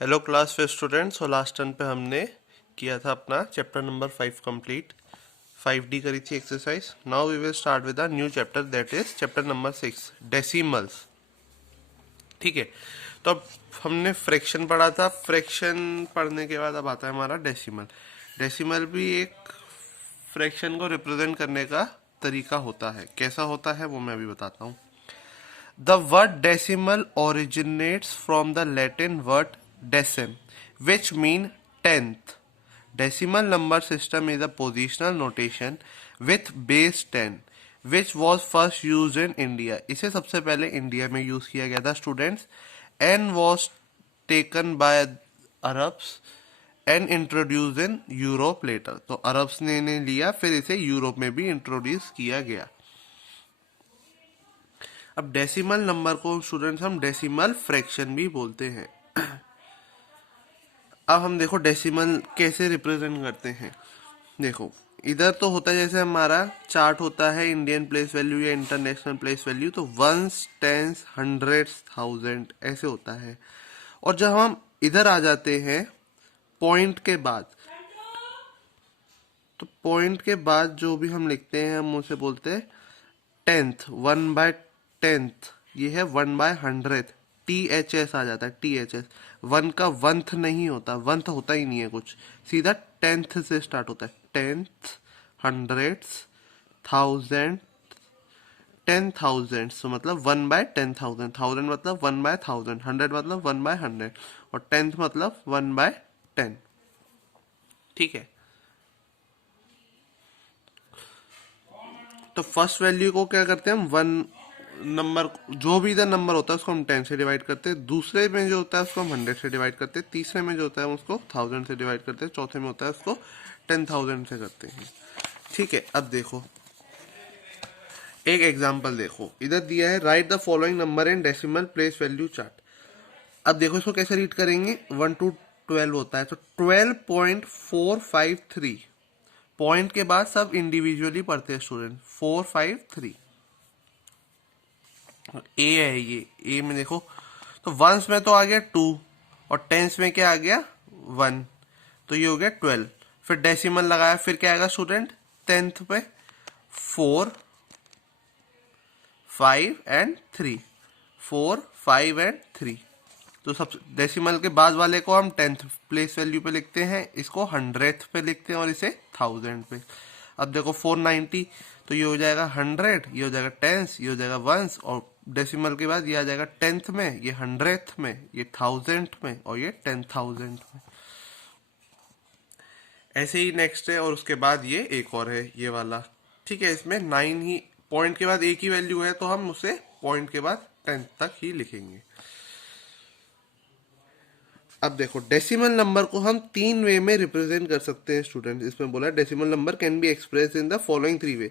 Hello class 5 students. और last turn पे हमने किया था अपना चैप्टर नंबर 5 कंप्लीट। 5D करी थी exercise. Now we will start with a new chapter, that is chapter number 6, decimals. ठीक है, तो अब हमने फ्रैक्शन पढ़ा था। फ्रैक्शन पढ़ने के बाद अब आता है हमारा डेसिमल। डेसिमल भी एक फ्रैक्शन को रिप्रेजेंट करने का तरीका होता है। कैसा होता है वो मैं अभी बताता हूँ। The word decimal originates from the Latin word decim, which mean tenth. Decimal number system is a positional notation with base 10, which was first used in India. इसे सबसे पहले इंडिया में यूज किया गया था students. N was taken by Arabs and introduced in Europe later. तो Arabs ने इन्हें लिया, फिर इसे यूरोप में भी इंट्रोड्यूस किया गया। अब डेसिमल नंबर को स्टूडेंट्स हम डेसिमल फ्रैक्शन भी बोलते हैं। अब हम देखो डेसिमल कैसे रिप्रेजेंट करते हैं। देखो इधर तो होता है जैसे हमारा चार्ट होता है इंडियन प्लेस वैल्यू या इंटरनेशनल प्लेस वैल्यू, तो वंस, टेंस, हंड्रेड्स, थाउजेंड ऐसे होता है। और जब हम इधर आ जाते हैं पॉइंट के बाद, तो पॉइंट के बाद जो भी हम लिखते हैं हम उसे बोलते हैं टेंथ। 1/10 ये है 1/100। THS आ जाता है, THS। वन का वंथ नहीं होता, वंथ होता ही नहीं है कुछ, सीधा टेंथ से स्टार्ट होता है। टेंथ, हंड्रेड्स, थाउजेंड, 10,000, तो मतलब 1/10,000। थाउजेंड मतलब 1/1000। 100 मतलब 1/100। और टेंथ मतलब 1/10। ठीक है, तो फर्स्ट वैल्यू को क्या करते हैं हम, वन नंबर, जो भी इधर नंबर होता है उसको हम 10 से डिवाइड करते हैं। दूसरे में जो होता है उसको हम 100 से डिवाइड करते हैं। तीसरे में जो होता है हम उसको 1000 से डिवाइड करते हैं। चौथे में होता है उसको 10,000 से करते हैं। ठीक है, अब देखो एक एग्जांपल देखो, इधर दिया है right the following number in decimal place value chart. अब देखो इसको कैसे रीड करेंगे। 1 to 12 होता है, तो 12.453। पॉइंट के बाद सब इंडिविजुअली पढ़ते हैं स्टूडेंट। 453 ए है ये। ए में देखो, तो वंस में तो आ गया 2, और टेंस में क्या आ गया 1, तो ये हो गया 12। फिर डेसिमल लगाया, फिर क्या आएगा स्टूडेंट टेंथ पे 4, 5 एंड 3। 4, 5 एंड 3। तो सब डेसिमल के बाद वाले को हम टेंथ प्लेस वैल्यू पे लिखते हैं, इसको हंड्रेड पे लिखते हैं और इसे थाउजेंड पे। अब देखो 490, तो ये हो जाएगा 100, ये हो जाएगा टेंस, ये हो जाएगा वंस, और डेसिमल के बाद ये आ जाएगा टेंथ में, ये हंड्रेड में, ये थाउजेंड में, और ये 10,000 में। ऐसे ही नेक्स्ट है, और उसके बाद ये एक और है ये वाला। ठीक है, इसमें 9 ही पॉइंट के बाद एक ही वैल्यू है, तो हम उसे पॉइंट के बाद 10 तक ही लिखेंगे। अब देखो डेसिमल नंबर को हम 3 वे में रिप्रेजेंट कर सकते हैं स्टूडेंट। इसमें बोला decimal number can be express in the following 3 way: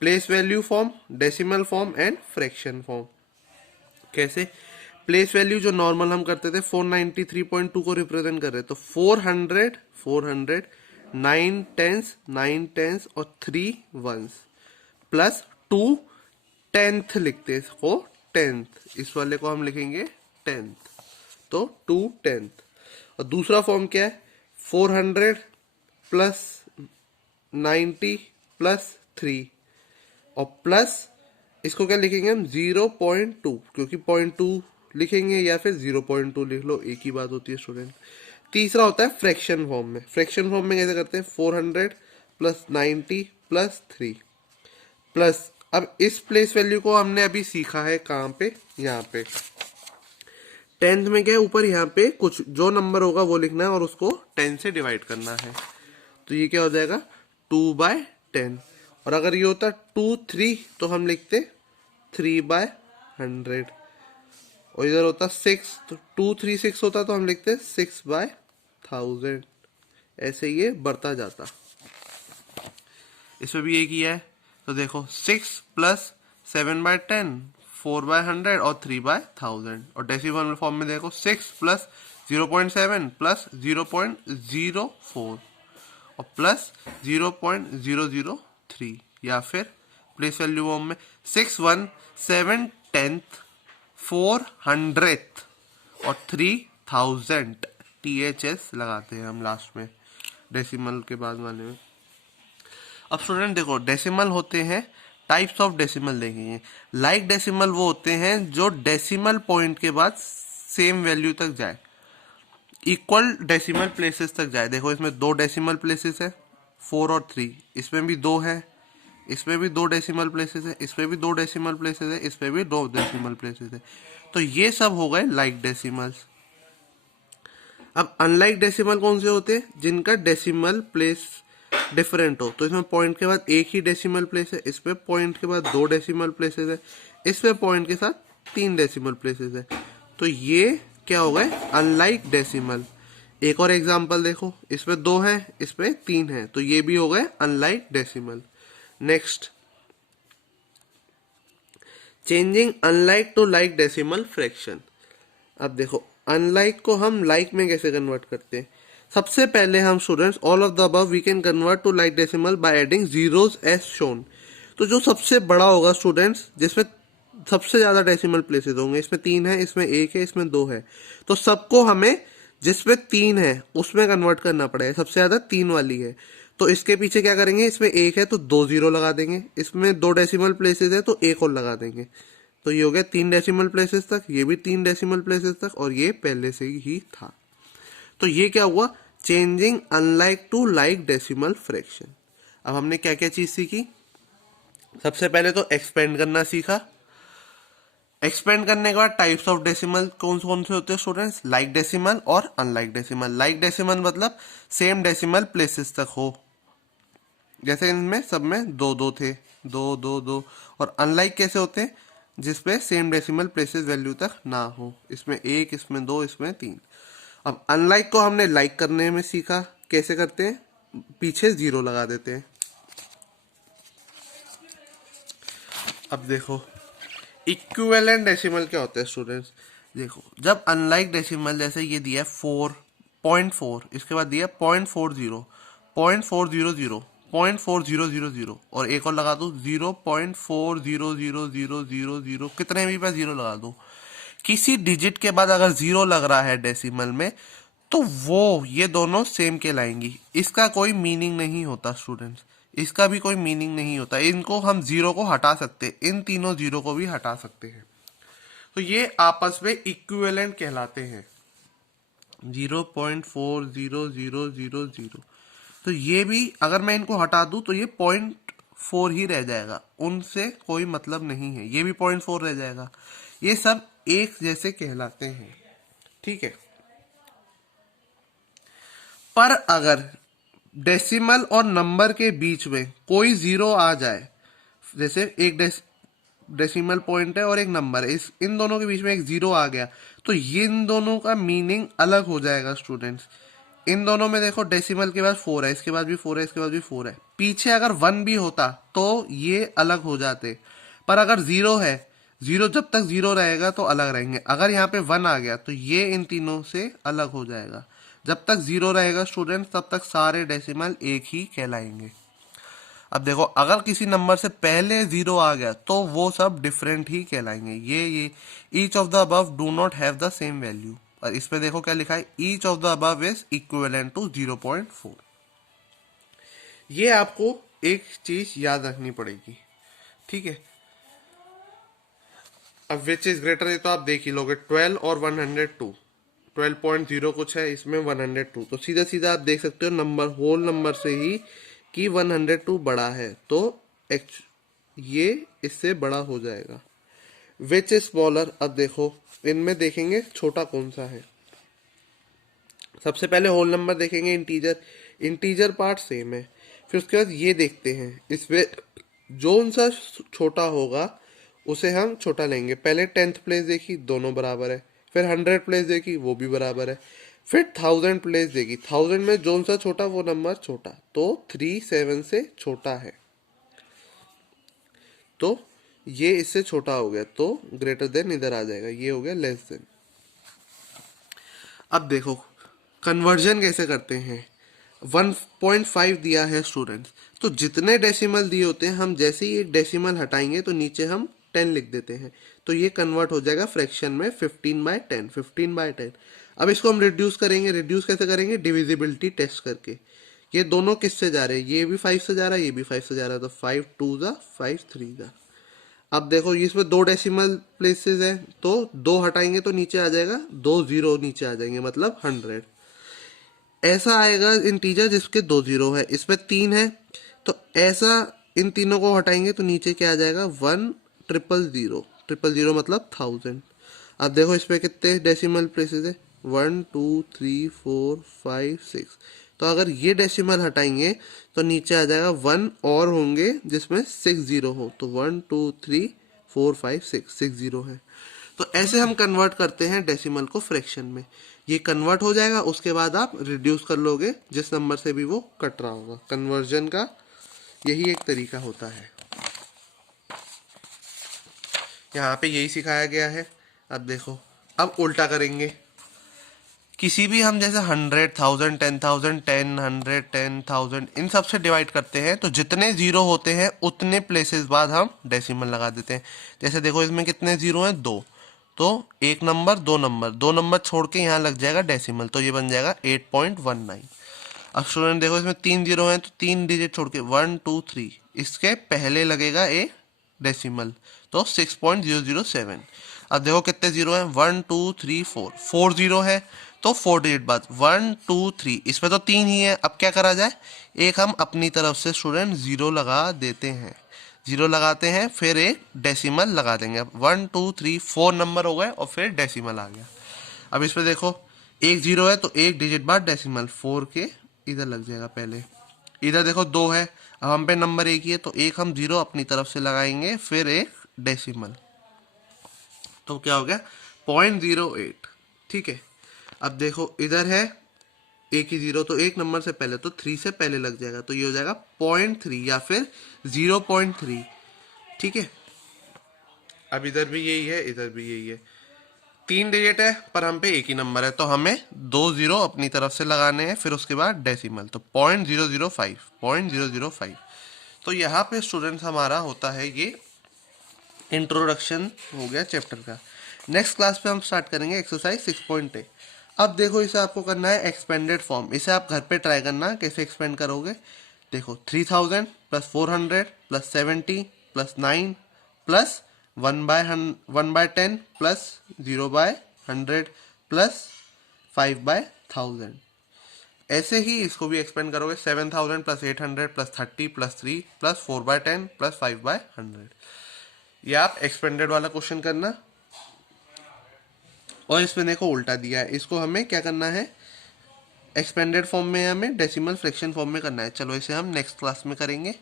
place value form, decimal form and fraction form. कैसे? प्लेस वैल्यू जो नॉर्मल हम करते थे 493.2 को रिप्रेजेंट कर रहे, तो 400, 400, 9 टेंस, 9 टेंस और 3 वंस, प्लस 2 टेंथ लिखते हैं इसको, टेंथ। इस वाले को हम लिखेंगे टेंथ, तो 2 टेंथ। और दूसरा फॉर्म क्या है, 400 प्लस 90 प्लस 3, और प्लस इसको क्या लिखेंगे हम 0.2, क्योंकि 0.2 लिखेंगे या फिर 0.2 लिख लो, एक ही बात होती है स्टूडेंट। तीसरा होता है फ्रैक्शन फॉर्म में। फ्रैक्शन फॉर्म में कैसे करते हैं, 400 प्लस 90 प्लस 3 प्लस, अब इस प्लेस वैल्यू को हमने अभी सीखा है कहाँ पे, यहाँ पे टेंथ में क्या है, ऊपर यहाँ पे कुछ जो नंबर होगा वो लिखना है और उसको 10 से डिवाइड करना है। तो ये क्या हो जाएगा 2/10। और अगर ये होता 2, 3 तो हम लिखते 3/100। और इधर होता 6, तो 2, 3, 6 होता तो हम लिखते 6/1000। ऐसे ये बढ़ता जाता। इसमें भी ये किया है, तो देखो 6 प्लस 7/10, 4/100 और 3/1000। और डेसिमल फॉर्म में देखो 6 प्लस 0.7 प्लस 0.04 और प्लस 0.003, या फिर प्लेस वैल्यू फॉर्म में 6, 1, 7 टेंथ, 4 100th और 3000। THS लगाते हैं हम लास्ट में डेसिमल के बाद वाले में। अब स्टूडेंट देखो डेसिमल होते हैं, टाइप्स ऑफ डेसिमल देखेंगे। लाइक डेसिमल वो होते हैं जो डेसिमल पॉइंट के बाद सेम वैल्यू तक जाए, इक्वल डेसिमल प्लेसेस तक जाए। देखो इसमें 2 डेसिमल प्लेसेस है, 4 और 3, इसमें भी 2 है, इसमें भी 2 डेसिमल प्लेसेस है, इसमें भी 2 डेसिमल प्लेसेस है, इसमें भी 2 डेसिमल प्लेसेस है। तो ये सब हो गए लाइक डेसिमल्स। अब अनलाइक डेसिमल कौन से होते हैं? जिनका डेसिमल प्लेस डिफरेंट हो। तो इसमें पॉइंट के बाद एक ही डेसिमल प्लेस है, इसमें पॉइंट के बाद 2 डेसिमल प्लेसेस है, इसमें पॉइंट के साथ 3 डेसिमल प्लेसेस है। तो ये क्या हो गए? Unlike decimal. एक और एग्जांपल देखो, इसमें 2 है, इसमें 3 है, तो ये भी हो गए unlike decimal. Next, changing unlike to like decimal fraction. अब देखो अनलाइक को हम लाइक में कैसे कन्वर्ट करते हैं। सबसे पहले हम students all of the above we can convert to like decimal by adding zeros as shown. तो जो सबसे बड़ा होगा स्टूडेंट्स, जिसमें सबसे ज्यादा डेसिमल प्लेसेस होंगे, इसमें 3 है, इसमें 1 है, इसमें 2 है, तो सबको हमें जिसमें 3 है उसमें कन्वर्ट करना पड़ेगा। सबसे ज्यादा 3 वाली है, तो इसके पीछे क्या करेंगे, इसमें 1 है तो 2 जीरो लगा देंगे, इसमें 2 डेसिमल प्लेसेस है तो 1 और लगा देंगे। तो ये हो गया 3 डेसिमल प्लेसेस तक, ये भी 3 डेसिमल प्लेसेस तक, और ये पहले से ही था। तो ये क्या हुआ? Changing unlike to like decimal fraction. अब हमने क्या क्या चीज सीखी? सबसे पहले तो एक्सपेंड करना सीखा। एक्सपेंड करने के बाद टाइप्स ऑफ डेसिमल कौन से होते हैं स्टूडेंट्स? लाइक डेसिमल और अनलाइक डेसिमल। लाइक डेसिमल मतलब सेम डेसिमल प्लेसेस तक हो, जैसे इनमें सब में 2 थे, 2 और अनलाइक कैसे होते हैं? जिसपे सेम डेसिमल प्लेसेस वैल्यू तक ना हो, इसमें 1, इसमें 2, इसमें 3। अब अनलाइक को हमने लाइक करने में सीखा, कैसे करते हैं? पीछे 0 लगा देते हैं। अब देखो इक्विवेलेंट डेसिमल क्या होता है स्टूडेंट्स? देखो जब अनलाइक डेसिमल जैसे ये दिया 4.4, इसके बाद दिया 0.40, 0.400, 0.4000 और एक और लगा दो 0.400000, कितने भी पे 0 लगा दो। किसी डिजिट के बाद अगर 0 लग रहा है डेसिमल में, तो वो ये दोनों सेम कहलाएंगी। इसका कोई मीनिंग नहीं होता स्टूडेंट्स, इसका भी कोई मीनिंग नहीं होता। इनको हम 0 को हटा सकते, इन तीनों 0 को भी हटा सकते हैं। तो ये आपस में इक्विवेलेंट कहलाते हैं। 0.40000, तो ये भी अगर मैं इनको हटा दूं तो ये 0.4 ही रह जाएगा, उनसे कोई मतलब नहीं है। ये भी 0.4 रह जाएगा। ये सब एक जैसे कहलाते हैं, ठीक है। पर अगर डेसिमल और नंबर के बीच में कोई 0 आ जाए, जैसे एक डेसिमल पॉइंट है और एक नंबर है, इन दोनों के बीच में एक 0 आ गया, तो ये इन दोनों का मीनिंग अलग हो जाएगा स्टूडेंट्स। इन दोनों में देखो डेसिमल के बाद 4 है, इसके बाद भी 4 है, इसके बाद भी 4 है, पीछे अगर 1 भी होता तो ये अलग हो जाते। पर अगर 0 है, 0 जब तक 0 रहेगा तो अलग रहेंगे। अगर यहाँ पे 1 आ गया तो ये इन तीनों से अलग हो जाएगा। जब तक 0 रहेगा स्टूडेंट, तब तक सारे डेसिमल एक ही कहलाएंगे। अब देखो अगर किसी नंबर से पहले 0 आ गया तो वो सब डिफरेंट ही कहलाएंगे। ये each of the above do not have the same value. और इसमें देखो क्या लिखा है, each of the above is equivalent to 0.4। ये आपको एक चीज याद रखनी पड़ेगी, ठीक है। अब विच इज ग्रेटर, ये तो आप देख ही लोगे, 12 और 102। 12.0 कुछ है, इसमें 102, तो सीधा सीधा आप देख सकते हो नंबर, होल नंबर से ही कि 102 बड़ा है, तो ये इससे बड़ा हो जाएगा। विच इज स्मॉलर, अब देखो इनमें देखेंगे छोटा कौन सा है। सबसे पहले होल नंबर देखेंगे, इंटीजर, इंटीजर पार्ट सेम है। फिर उसके बाद ये देखते हैं, इसमें जो सा छोटा होगा उसे हम छोटा लेंगे। पहले 10th प्लेस देखी, दोनों बराबर है। फिर 100 प्लेस देखी, वो भी बराबर है। फिर 1000 प्लेस देखी, 1000 में जो सा छोटा वो नंबर छोटा, तो 3 7 से छोटा है, तो ये इससे छोटा हो गया, तो ग्रेटर देन इधर आ जाएगा, ये हो गया लेस देन। अब देखो कन्वर्जन कैसे करते हैं। 1.5 दिया है स्टूडेंट्स, तो जितने डेसिमल दिए होते हैं, हम जैसे ही एक डेसिमल हटाएंगे तो नीचे हम 10 लिख देते हैं, तो ये कन्वर्ट हो जाएगा फ्रैक्शन में 15/10, 15/10। अब इसको हम रिड्यूस करेंगे, रिड्यूस कैसे करेंगे, डिविजिबिलिटी टेस्ट करके। ये दोनों किससे जा रहे हैं, ये भी 5 से जा रहा है, ये भी 5 से जा रहा है, तो 5 2 जा 5 3 जा। अब देखो इसमें 2 डेसिमल प्लेसेस है, तो 2 हटाएंगे तो नीचे आ जाएगा 2 जीरो नीचे आ जाएंगे, मतलब 100। ऐसा आएगा इंटीजर जिसके 2 जीरो है, इसमें 3 है, तो ऐसा इन तीनों को हटाएंगे तो नीचे क्या आ जाएगा 1 ट्रिपल जीरो, ट्रिपल जीरो मतलब 1000। अब देखो इस पे कितने डेसिमल प्लेसेस है, 1 2 3 4 5 6, तो अगर ये डेसिमल हटाएंगे तो नीचे आ जाएगा 1 और होंगे जिसमें 6 जीरो हो, तो 1 2 3 4 5 6 जीरो है। तो ऐसे हम कन्वर्ट करते हैं डेसिमल को फ्रैक्शन में। ये कन्वर्ट हो जाएगा, उसके बाद आप रिड्यूस कर लोगे जिस नंबर से भी वो कट रहा होगा। कन्वर्जन का यही एक तरीका होता है, यहाँ पे यही सिखाया गया है। अब देखो, अब उल्टा करेंगे। किसी भी हम जैसे 100 1000 10,000 10 100 10,000 इन सब से डिवाइड करते हैं, तो जितने जीरो होते हैं उतने प्लेसेस बाद हम डेसिमल लगा देते हैं। जैसे देखो इसमें कितने जीरो हैं, 2, तो एक नंबर दो नंबर, 2 नंबर छोड़ के यहाँ लग जाएगा डेसिमल, तो ये बन जाएगा 8.19। अब स्टूडेंट देखो इसमें 3 जीरो हैं, तो 3 डिजिट छोड़ के 1 2 3, इसके पहले लगेगा एक डेसिमल, तो 6.007। अब देखो कितने जीरो हैं, 1 2 3 4, 4 जीरो है, तो 4 डिजिट बाद 1 2 3, इसमें तो 3 ही है। अब क्या करा जाए, एक हम अपनी तरफ से स्टूडेंट जीरो लगा देते हैं, जीरो लगाते हैं, फिर एक डेसिमल लगा देंगे। अब 1 2 3 4 नंबर हो गए और फिर डेसिमल आ गया। अब इसमें देखो एक जीरो है, तो एक डिजिट बाद डेसिमल, 4 के इधर लग जाएगा पहले। इधर देखो 2 है, अब हम पे नंबर एक ही है, तो एक हम जीरो अपनी तरफ से लगाएंगे, फिर एक डेसिमल, तो क्या हो गया 0.08। ठीक है, अब देखो इधर है एक ही जीरो, तो एक नंबर से पहले, तो 3 से पहले लग जाएगा, तो ये हो जाएगा 0.3 या फिर 0.3। ठीक है, अब इधर भी यही है, इधर भी यही है, 3 डिजिट है पर हम पे एक ही नंबर है, तो हमें 2 जीरो अपनी तरफ से लगाने हैं, फिर उसके बाद डेसिमल, तो 0.005। तो यहाँ पे स्टूडेंट्स हमारा होता है ये इंट्रोडक्शन हो गया चैप्टर का। नेक्स्ट क्लास पे हम स्टार्ट करेंगे एक्सरसाइज 6.8। अब देखो इसे आपको करना है एक्सपेंडेड फॉर्म, इसे आप घर पे ट्राई करना कैसे एक्सपेंड करोगे। देखो 3000 plus 400 plus 70 plus 9 plus 1/10 plus 0/100 plus 5/1000। ऐसे ही इसको भी एक्सपेंड करोगे, 7000 plus 800 plus 30 plus 3 plus 4/10 plus 5/100। ये आप एक्सपेंडेड वाला क्वेश्चन करना। और इसमें देखो उल्टा दिया है, इसको हमें क्या करना है, एक्सपेंडेड फॉर्म में हमें डेसिमल फ्रैक्शन फॉर्म में करना है। चलो इसे हम नेक्स्ट क्लास में करेंगे।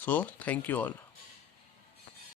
So thank you all.